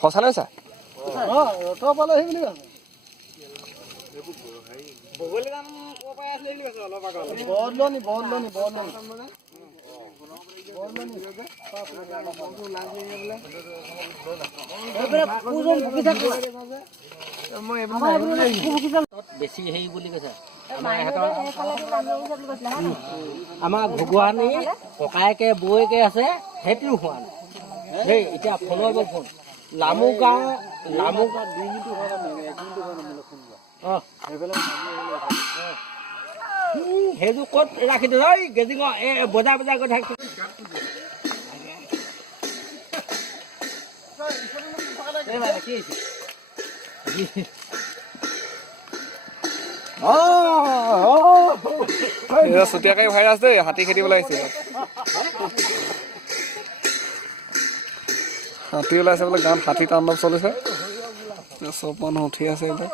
সঁচা নে চা বেছি হেৰি বুলি কৈছে আমাৰ ভগৱানী ককায়েকে বৌয়েকে আছে সেইটো হোৱা নাই দেই এতিয়া ফোনৰ ফোন লামুক গাঁও সেইযোৰ ক'ত ৰাখি দিছ ঐ গেজিঙ বজাৰ গৈ থাকি চুতীয়াকাৰী ভাইৰাছ দেই হাতী খেদিবলৈ আহিছে হাতী ওলাইছে বোলে গাঁৱত হাতী তাণ্ডৱ চলিছে চব মানুহ উঠি আছে এতিয়া